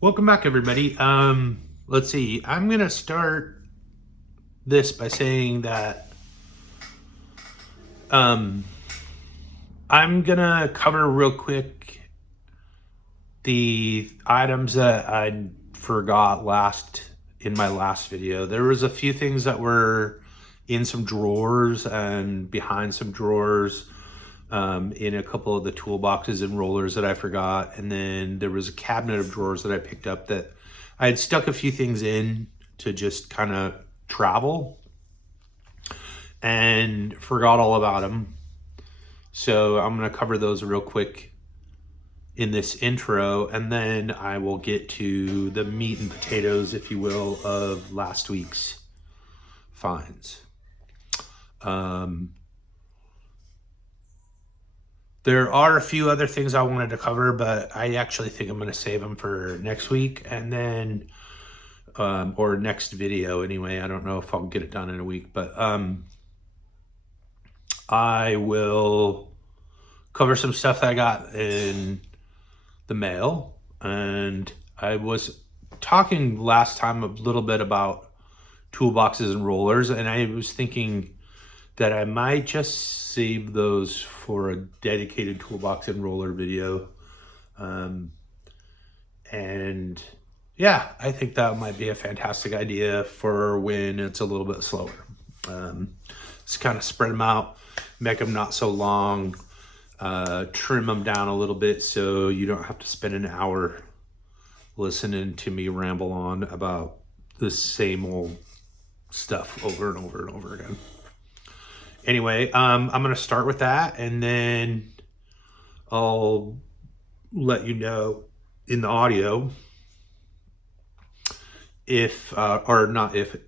Welcome back, everybody. Let's see. I'm gonna start this by saying that um, I'm gonna cover real quick the items that I forgot in my last video. There was a few things that were in some drawers and behind some drawers, in a couple of the toolboxes and rollers that I forgot. And then there was a cabinet of drawers that I picked up that I had stuck a few things in to just kind of travel and forgot all about them. So I'm going to cover those real quick in this intro, and then I will get to the meat and potatoes, if you will, of last week's finds. There are a few other things I wanted to cover, but I actually think I'm going to save them for next week, and then or next video anyway. I don't know if I'll get it done in a week, but I will cover some stuff that I got in the mail. And I was talking last time a little bit about toolboxes and rollers, and I was thinking that I might just save those for a dedicated toolbox and roller video. And yeah, I think that might be a fantastic idea for when it's a little bit slower. Just kind of spread them out, make them not so long, trim them down a little bit so you don't have to spend an hour listening to me ramble on about the same old stuff over and over and over again. Anyway, I'm going to start with that, and then I'll let you know in the audio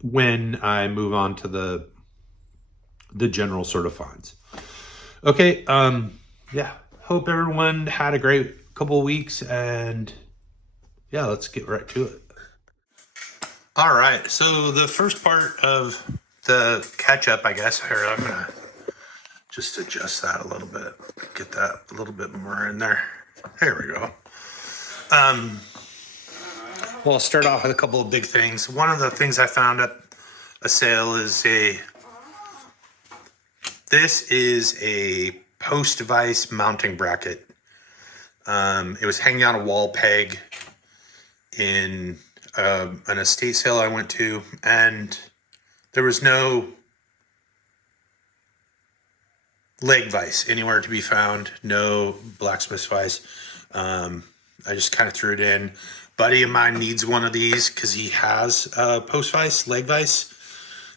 when I move on to the general sort of finds. Okay, yeah, hope everyone had a great couple of weeks, and yeah, let's get right to it. All right, so the first part of the catch up, I guess, here, I'm gonna just adjust that a little bit, get that a little bit more in there. There we go. Well, I'll start off with a couple of big things. One of the things I found at a sale is this is a post vise mounting bracket. It was hanging on a wall peg in an estate sale I went to, and there was no leg vise anywhere to be found, no blacksmith vise. I just kind of threw it in. Buddy of mine needs one of these because he has a post vise, leg vise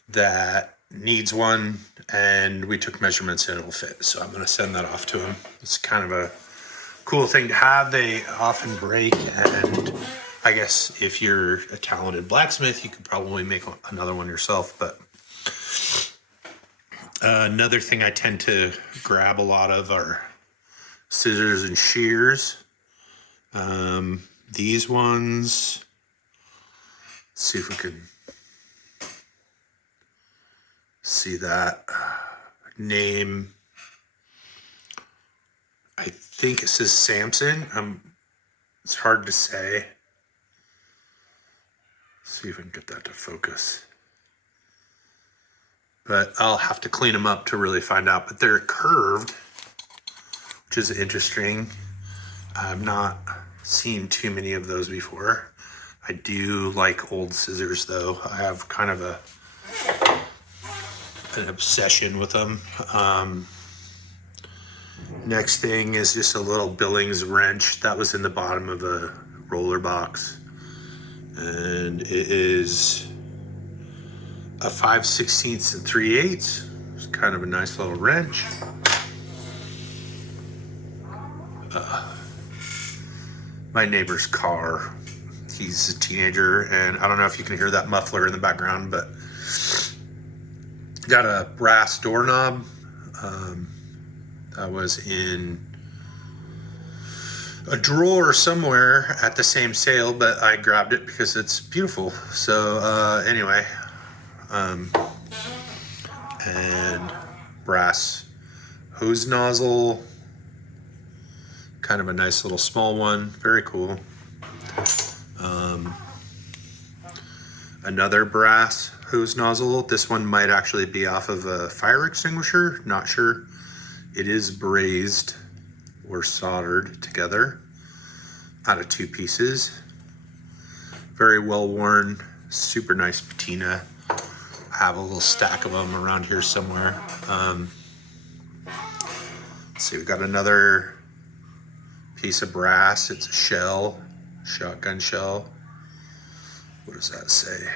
that needs one, and we took measurements and it'll fit. So I'm going to send that off to him. It's kind of a cool thing to have. They often break, and I guess if you're a talented blacksmith, you could probably make another one yourself. But another thing I tend to grab a lot of are scissors and shears. These ones, let's see if we can see that name. I think it says Samson. It's hard to say. Let's see if I can get that to focus. But I'll have to clean them up to really find out. But they're curved, which is interesting. I've not seen too many of those before. I do like old scissors, though. I have kind of an obsession with them. Next thing is just a little Billings wrench that was in the bottom of a roller box, and it is a 5/16 and 3/8. It's kind of a nice little wrench. My neighbor's car. He's a teenager, and I don't know if you can hear that muffler in the background, but got a brass doorknob that was in a drawer somewhere at the same sale, but I grabbed it because it's beautiful. So anyway, and brass hose nozzle, kind of a nice little small one, very cool. Another brass hose nozzle. This one might actually be off of a fire extinguisher, not sure. It is brazed or soldered together out of 2 pieces. Very well worn, super nice patina. I have a little stack of them around here somewhere. Let's see, we got another piece of brass. It's a shell, shotgun shell. What does that say?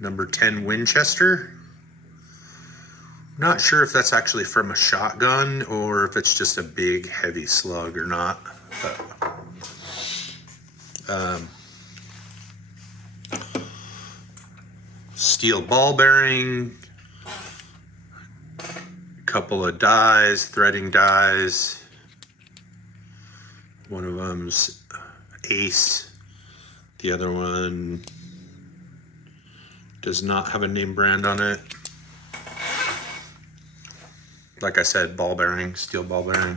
Number 10 Winchester. Not sure if that's actually from a shotgun or if it's just a big heavy slug or not. But, steel ball bearing, a couple of dies, threading dies. One of them's Ace. The other one does not have a name brand on it. Like I said, ball bearing, steel ball bearing.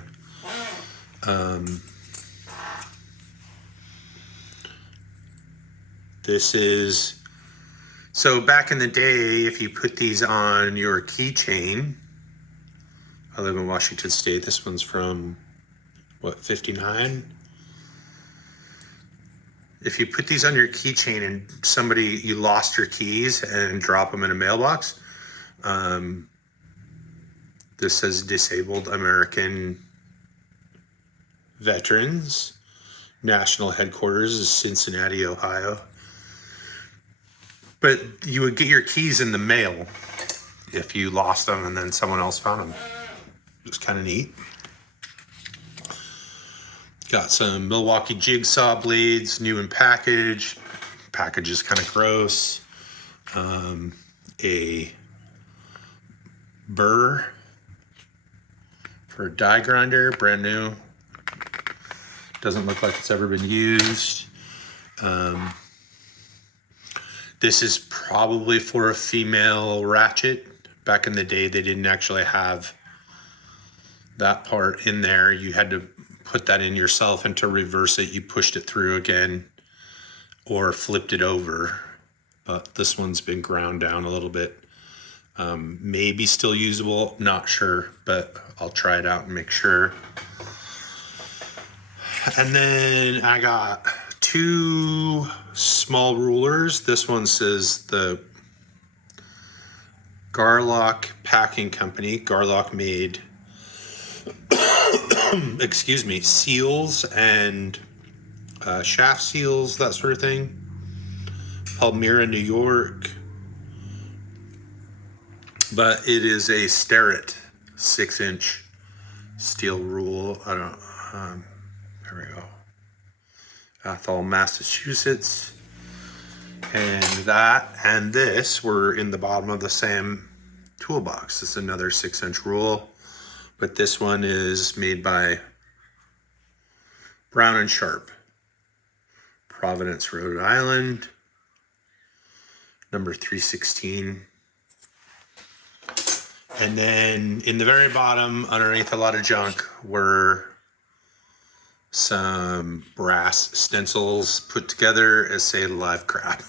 This is, so back in the day, if you put these on your keychain, I live in Washington State. This one's from, what, 59? If you put these on your keychain and you lost your keys and drop them in a mailbox, this says Disabled American Veterans. National headquarters is Cincinnati, Ohio. But you would get your keys in the mail if you lost them and then someone else found them. It was kind of neat. Got some Milwaukee jigsaw blades, new in package. Package is kind of gross. A burr for a die grinder, brand new. Doesn't look like it's ever been used. This is probably for a female ratchet. Back in the day, they didn't actually have that part in there. You had to put that in yourself, and to reverse it, you pushed it through again or flipped it over. But this one's been ground down a little bit. Maybe still usable, not sure, but I'll try it out and make sure. And then I got 2 small rulers. This one says the Garlock Packing Company. Garlock made, excuse me, seals and shaft seals, that sort of thing. Palmyra, New York. But it is a Starrett 6-inch steel rule. I don't, there we go. Athol, Massachusetts. And that and this were in the bottom of the same toolbox. This is another 6-inch rule, but this one is made by Brown and Sharp, Providence, Rhode Island, number 316. And then in the very bottom, underneath a lot of junk, were some brass stencils put together as, say, live crab.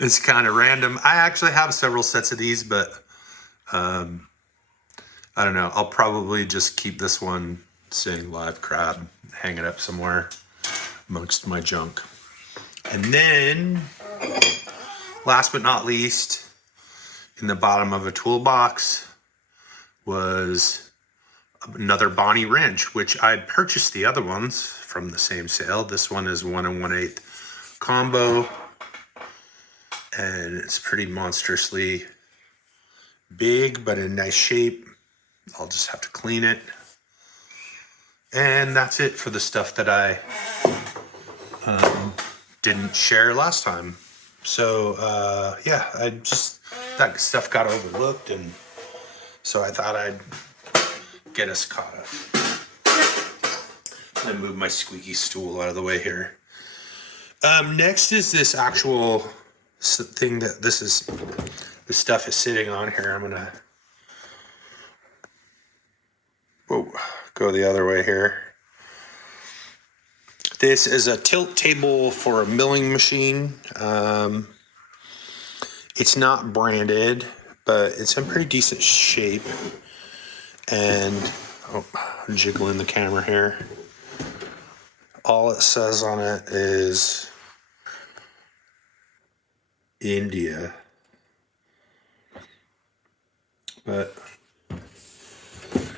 It's kind of random. I actually have several sets of these, but I don't know. I'll probably just keep this one saying live crab, hang it up somewhere amongst my junk. And then, last but not least, in the bottom of a toolbox was another Bonnie wrench, which I'd purchased the other ones from the same sale. This one is 1 1/8 combo, and it's pretty monstrously big, but in nice shape. I'll just have to clean it. And that's it for the stuff that I didn't share last time. So yeah, that stuff got overlooked, and so I thought I'd get us caught up. I'm gonna move my squeaky stool out of the way here. Next is this actual thing that the stuff is sitting on here. I'm gonna go the other way here. This is a tilt table for a milling machine. It's not branded, but it's in pretty decent shape. And I'm jiggling the camera here. All it says on it is India. But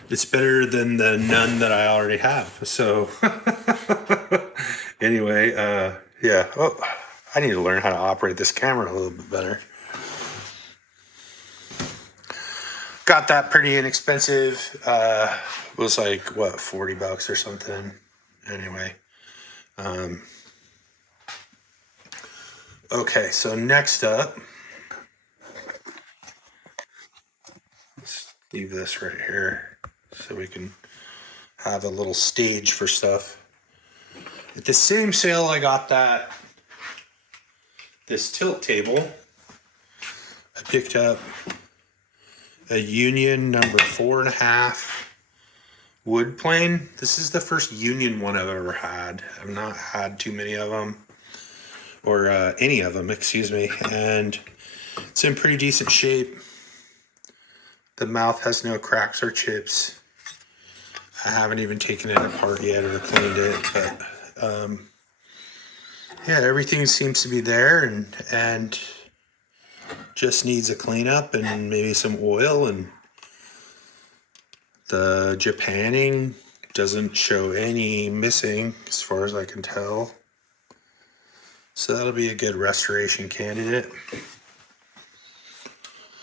it's better than the none that I already have. So anyway, yeah. Oh, I need to learn how to operate this camera a little bit better. Got that pretty inexpensive. It was like, what, $40 or something. Anyway. Okay, so next up, let's leave this right here so we can have a little stage for stuff. At the same sale, I got this tilt table. I picked up a Union number 4.5 wood plane. This is the first Union one I've ever had. I've not had too many of them, or any of them, excuse me. And it's in pretty decent shape. The mouth has no cracks or chips. I haven't even taken it apart yet or cleaned it, but yeah, everything seems to be there and just needs a cleanup and maybe some oil. And the Japanning doesn't show any missing as far as I can tell. So that'll be a good restoration candidate.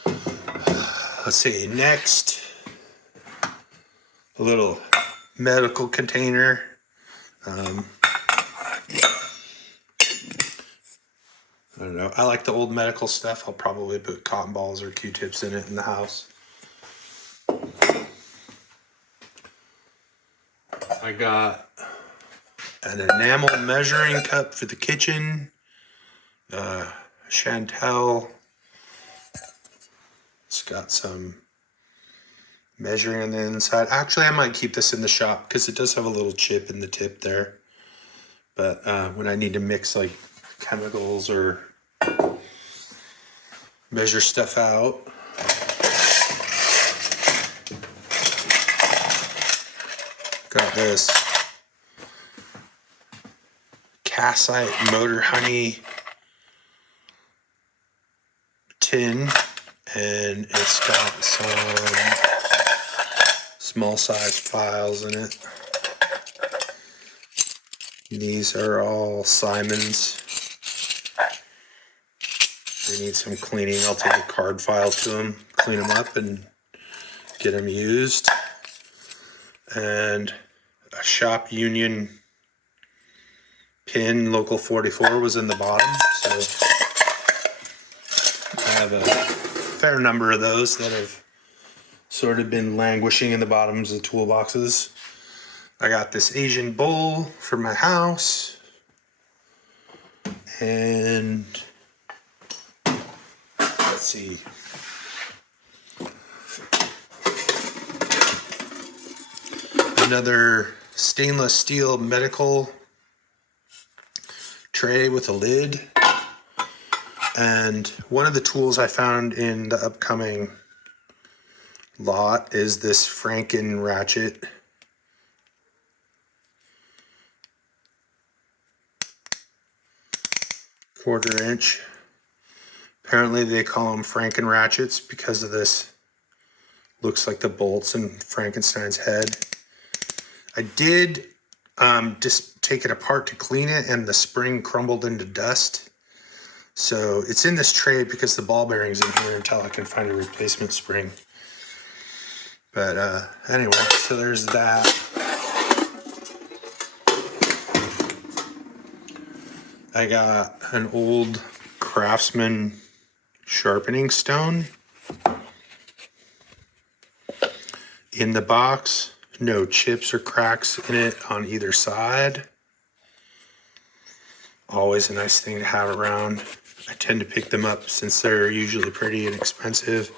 Let's see, next, a little medical container. I don't know. I like the old medical stuff. I'll probably put cotton balls or Q-tips in it in the house. I got an enamel measuring cup for the kitchen. Chantel. It's got some measuring on the inside. Actually, I might keep this in the shop because it does have a little chip in the tip there. But when I need to mix like chemicals or measure stuff out. Got this Cassite Motor Honey tin, and it's got some small size files in it. These are all Simon's. They need some cleaning. I'll take a card file to them, clean them up, and get them used. And a Shop Union pin, local 44, was in the bottom. So I have a fair number of those that have sort of been languishing in the bottoms of toolboxes. I got this Asian bowl for my house. And let's see. Another stainless steel medical tray with a lid. And one of the tools I found in the upcoming lot is this Franken ratchet. Quarter-inch. Apparently they call them Franken ratchets because of this. Looks like the bolts in Frankenstein's head. I did just take it apart to clean it, and the spring crumbled into dust. So it's in this tray because the ball bearing's in here until I can find a replacement spring. But anyway, so there's that. I got an old Craftsman sharpening stone in the box. No chips or cracks in it on either side. Always a nice thing to have around. I tend to pick them up since they're usually pretty inexpensive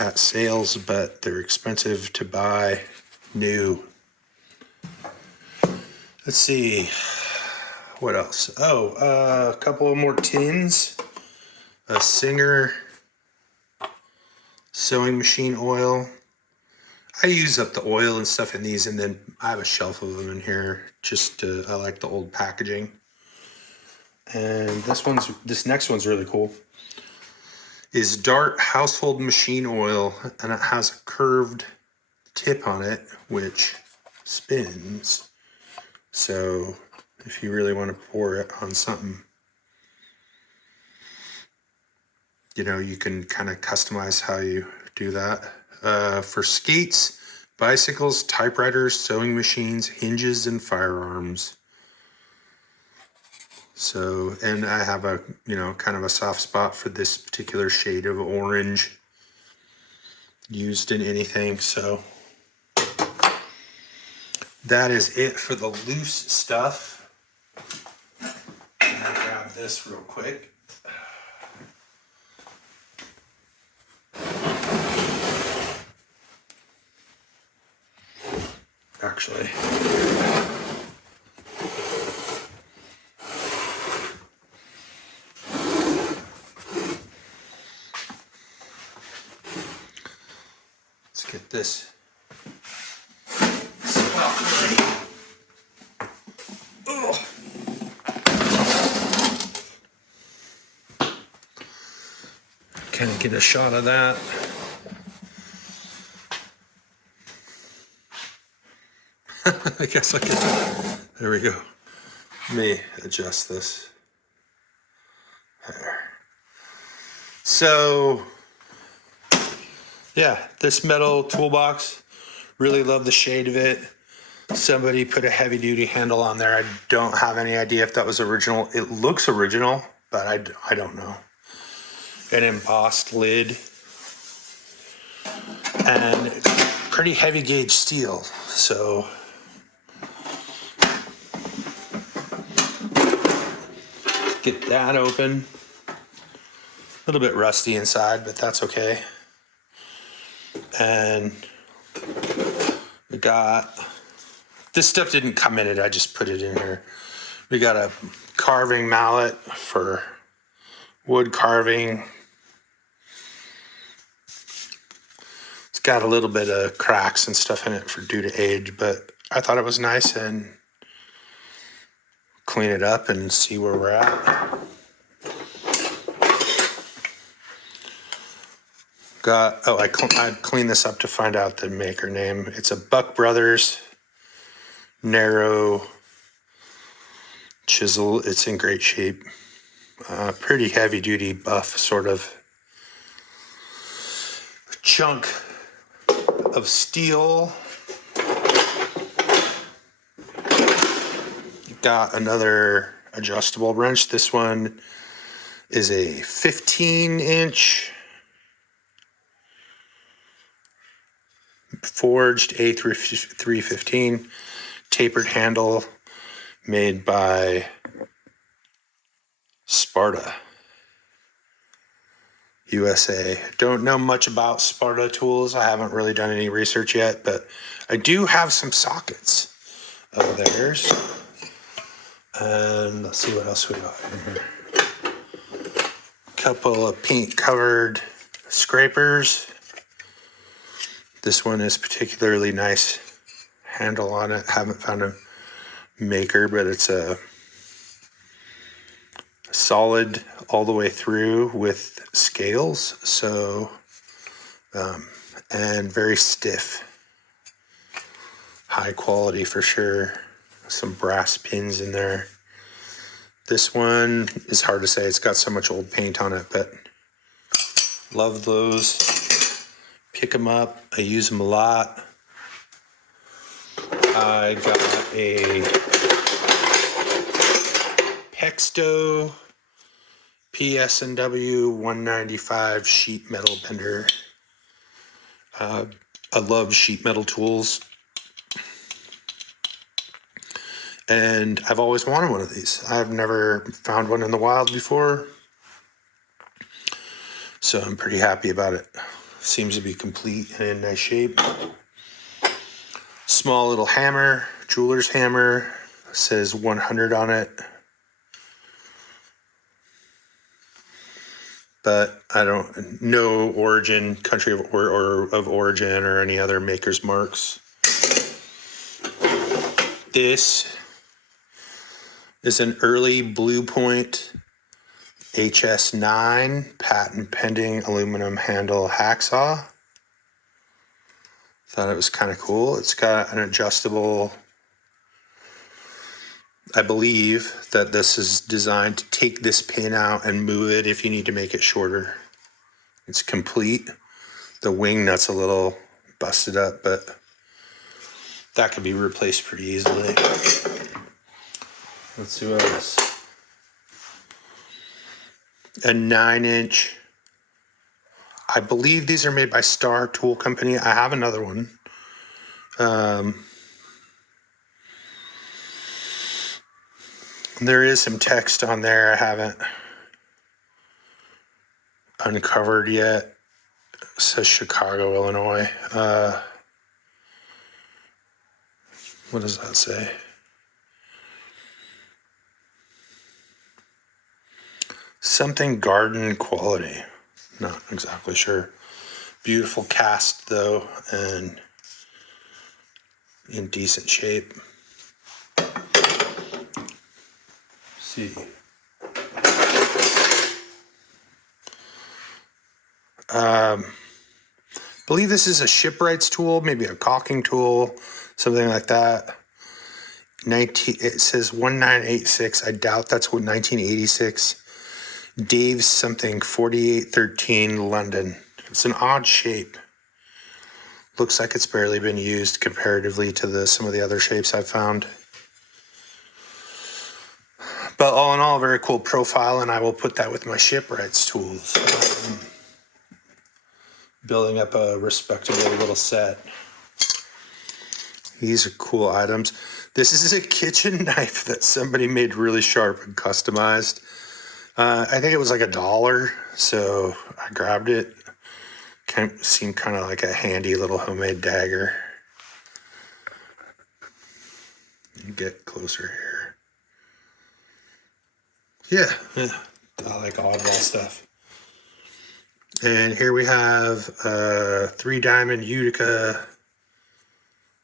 at sales, but they're expensive to buy new. Let's see. What else? Oh, a couple of more tins. A Singer sewing machine oil. I use up the oil and stuff in these, and then I have a shelf of them in here. I like the old packaging. And this next one's really cool. Is Dart household machine oil, and it has a curved tip on it which spins. So if you really want to pour it on something, you can kind of customize how you do that. For skates, bicycles, typewriters, sewing machines, hinges, and firearms. So, and I have a, kind of a soft spot for this particular shade of orange used in anything. So that is it for the loose stuff. I'm gonna grab this real quick. Actually, let's get this. Kind of get a shot of that. I guess I can. There we go. Let me adjust this. There. So, yeah, this metal toolbox, really love the shade of it. Somebody put a heavy duty handle on there. I don't have any idea if that was original. It looks original, but I don't know. An embossed lid. And pretty heavy gauge steel. So get that open. A little bit rusty inside, but that's okay. And we got, this stuff didn't come in it, I just put it in here. We got a carving mallet for wood carving. It's got a little bit of cracks and stuff in it due to age, but I thought it was nice, and clean it up and see where we're at. I cleaned this up to find out the maker name. It's a Buck Brothers narrow chisel. It's in great shape. Pretty heavy duty buff sort of chunk of steel. Got another adjustable wrench. This one is a 15-inch forged A315 tapered handle made by Sparta USA. Don't know much about Sparta tools. I haven't really done any research yet, but I do have some sockets of theirs. And let's see what else we got in here. Couple of paint covered scrapers. This one is particularly nice handle on it. Haven't found a maker, but it's a solid all the way through with scales. So, and very stiff. High quality for sure. Some brass pins in there. This one is hard to say. It's got so much old paint on it, but love those. Pick them up. I use them a lot. I got a Pexto PS&W 195 sheet metal bender. I love sheet metal tools. And I've always wanted one of these. I've never found one in the wild before. So I'm pretty happy about it. Seems to be complete and in nice shape. Small little hammer, jeweler's hammer. says 100 on it. But I don't know origin, country of origin, or any other maker's marks. This is an early Blue Point HS9 patent pending aluminum handle hacksaw. Thought it was kind of cool. It's got an adjustable. I believe that this is designed to take this pin out and move it if you need to make it shorter. It's complete. The wing nut's a little busted up, but that could be replaced pretty easily. Let's see what else. A 9-inch. I believe these are made by Star Tool Company. I have another one. There is some text on there I haven't uncovered yet. It says Chicago, Illinois. What does that say? Something garden quality. Not exactly sure. Beautiful cast though, and in decent shape. See. Believe this is a shipwrights tool, maybe a caulking tool, something like that. It says 1986. I doubt that's what 1986. Dave's something 4813 London. It's an odd shape. Looks like it's barely been used comparatively to some of the other shapes I've found. But all in all, a very cool profile, and I will put that with my shipwrights tools. Building up a respectable little set. These are cool items. This is a kitchen knife that somebody made really sharp and customized. I think it was like $1, so I grabbed it. Seemed kind of like a handy little homemade dagger. Get closer here. Yeah, I like oddball stuff. And here we have 3-diamond Utica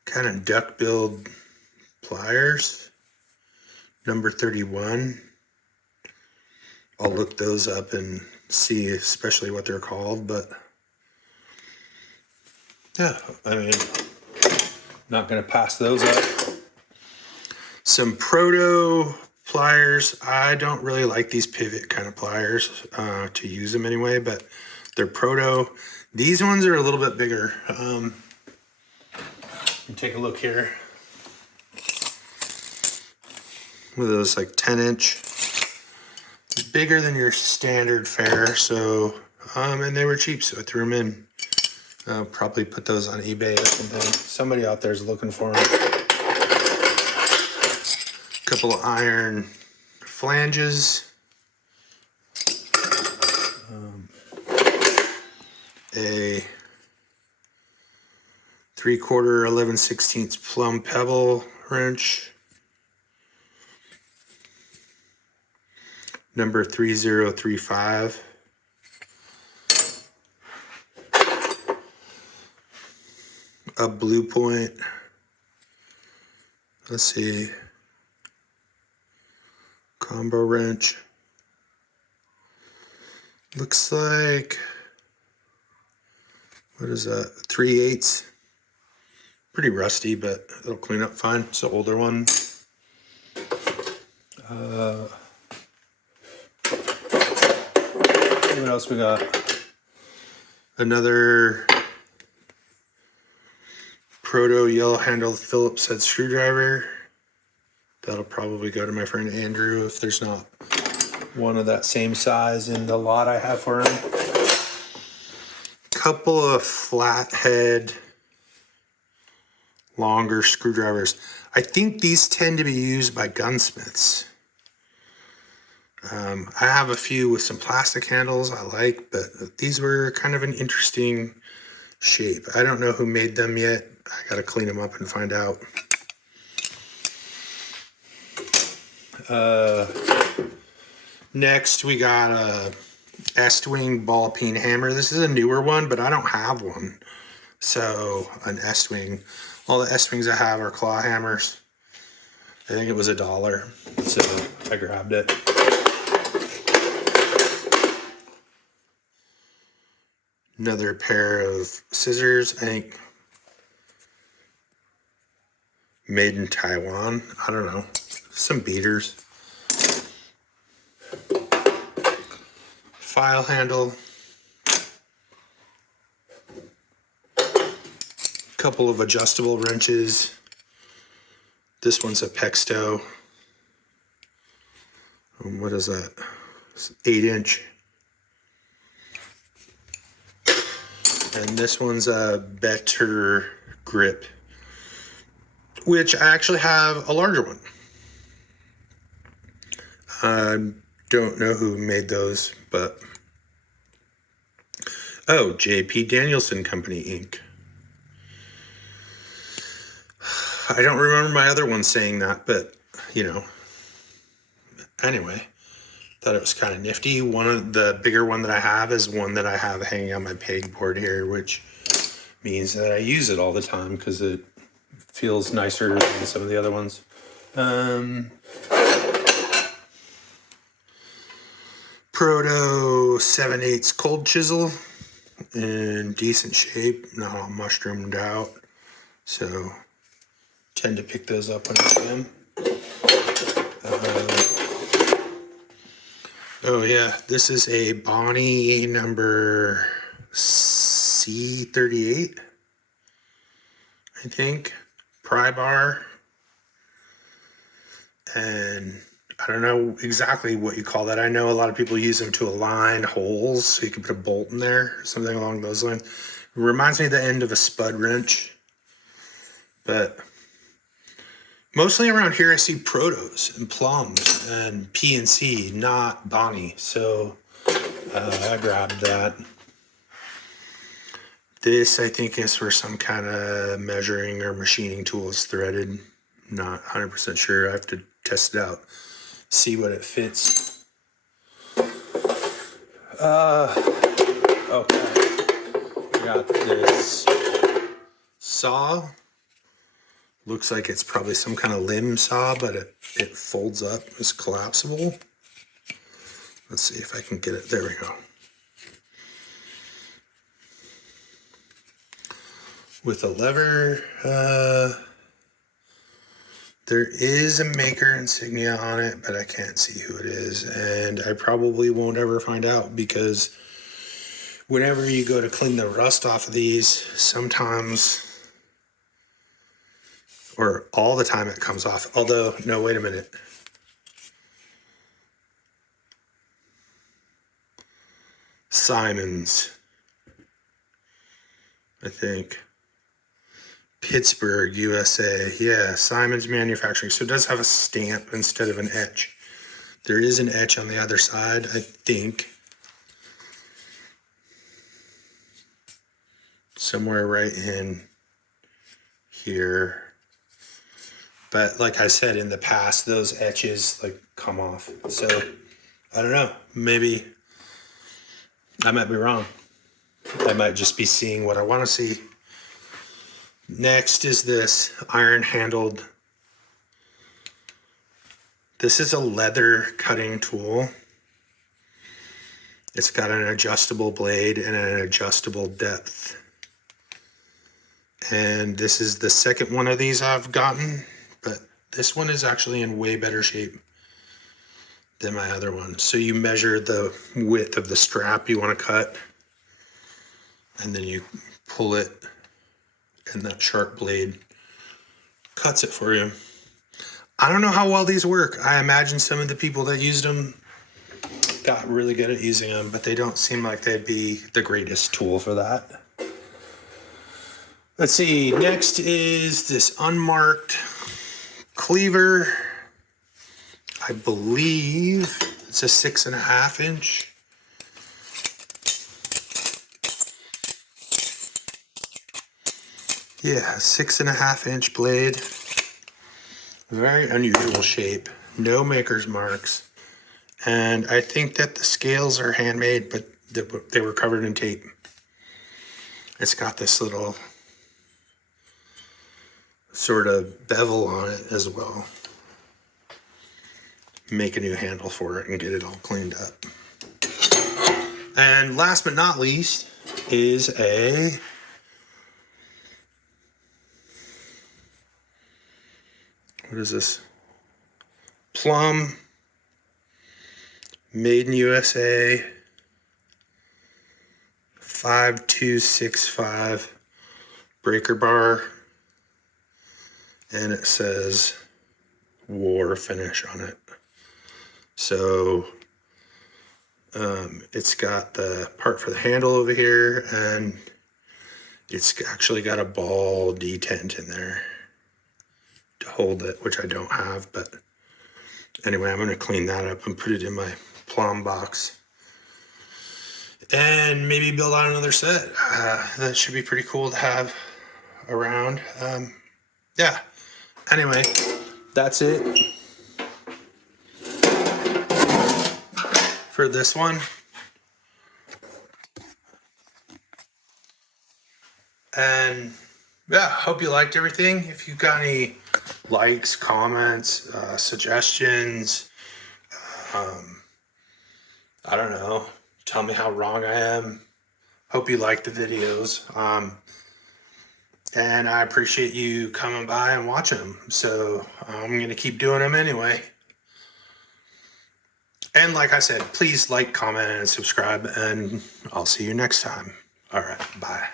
kind of duck-billed pliers, number 31. I'll look those up and see especially what they're called, but yeah, I mean, not going to pass those up. Some proto pliers. I don't really like these pivot kind of pliers to use them anyway, but they're proto. These ones are a little bit bigger. You take a look here. With those like 10-inch. Bigger than your standard fare, so and they were cheap, so I threw them in. I'll probably put those on eBay or something. Somebody out there is looking for them. A couple of iron flanges. A 3/4 11/16 plumb pebble wrench. Number 3035. A Blue Point. Let's see. Combo wrench. Looks like, what is that? 3/8. Pretty rusty, but it'll clean up fine. It's an older one. What else we got? Another proto yellow-handled Phillips head screwdriver. That'll probably go to my friend Andrew if there's not one of that same size in the lot I have for him. Couple of flathead, longer screwdrivers. I think these tend to be used by gunsmiths. I have a few with some plastic handles I like, but these were kind of an interesting shape. I don't know who made them yet. I gotta clean them up and find out. Next, we got a S-Wing ball peen hammer. This is a newer one, but I don't have one. So an S-Wing. All the S-Wings I have are claw hammers. I think it was $1, so I grabbed it. Another pair of scissors, I think made in Taiwan. I don't know. Some beaters. File handle. Couple of adjustable wrenches. This one's a Pexto. What is that? It's 8-inch. And this one's a Better Grip, which I actually have a larger one. I don't know who made those, but oh, J.P. Danielson Company, Inc. I don't remember my other one saying that, but you know. Anyway, thought it was kind of nifty. One of the bigger one that I have is one that I have hanging on my pegboard here, which means that I use it all the time because it feels nicer than some of the other ones. Proto 7/8 cold chisel in decent shape, not all mushroomed out. So tend to pick those up when I see them. Oh yeah, this is a Bonnie number C38, I think, pry bar. And I don't know exactly what you call that. I know a lot of people use them to align holes, so you can put a bolt in there, something along those lines. It reminds me of the end of a spud wrench. But mostly around here I see Protos and Plums and PNC, not Bonnie. So I grabbed that. This I think is for some kind of measuring or machining tool. It's threaded. Not 100% sure. I have to test it out, see what it fits. Okay. Got this saw. Looks like it's probably some kind of limb saw, but it folds up. It's collapsible. Let's see if I can get it. There we go. With a lever. There is a maker insignia on it, but I can't see who it is. And I probably won't ever find out because whenever you go to clean the rust off of these, sometimes or all the time it comes off. Although, no, wait a minute. Simon's, I think. Pittsburgh, USA. Yeah, Simon's Manufacturing. So it does have a stamp instead of an etch. There is an etch on the other side, I think. Somewhere right in here. But like I said, in the past, those etches like come off. So I don't know. Maybe I might be wrong. I might just be seeing what I want to see. Next is this iron handled. This is a leather cutting tool. It's got an adjustable blade and an adjustable depth. And this is the second one of these I've gotten, but this one is actually in way better shape than my other one. So you measure the width of the strap you want to cut, and then you pull it, and that sharp blade cuts it for you. I don't know how well these work. I imagine some of the people that used them got really good at using them, but they don't seem like they'd be the greatest tool for that. Let's see, next is this unmarked cleaver. I believe it's a 6.5 inch. Yeah, 6.5 inch blade. Very unusual shape. no maker's marks. And I think that the scales are handmade, but they were covered in tape. It's got this little sort of bevel on it as well. Make a new handle for it and get it all cleaned up. And last but not least is what is this? Plum, made in USA, 5265 breaker bar. And it says war finish on it. So it's got the part for the handle over here, and it's actually got a ball detent in there to hold it, which I don't have. But anyway, I'm going to clean that up and put it in my plum box and maybe build out another set. That should be pretty cool to have around. Yeah. Anyway, that's it for this one. And yeah, hope you liked everything. If you've got any likes, comments, suggestions, I don't know, tell me how wrong I am. Hope you like the videos. And I appreciate you coming by and watching them. So I'm going to keep doing them anyway. And like I said, please like, comment, and subscribe. And I'll see you next time. All right, bye.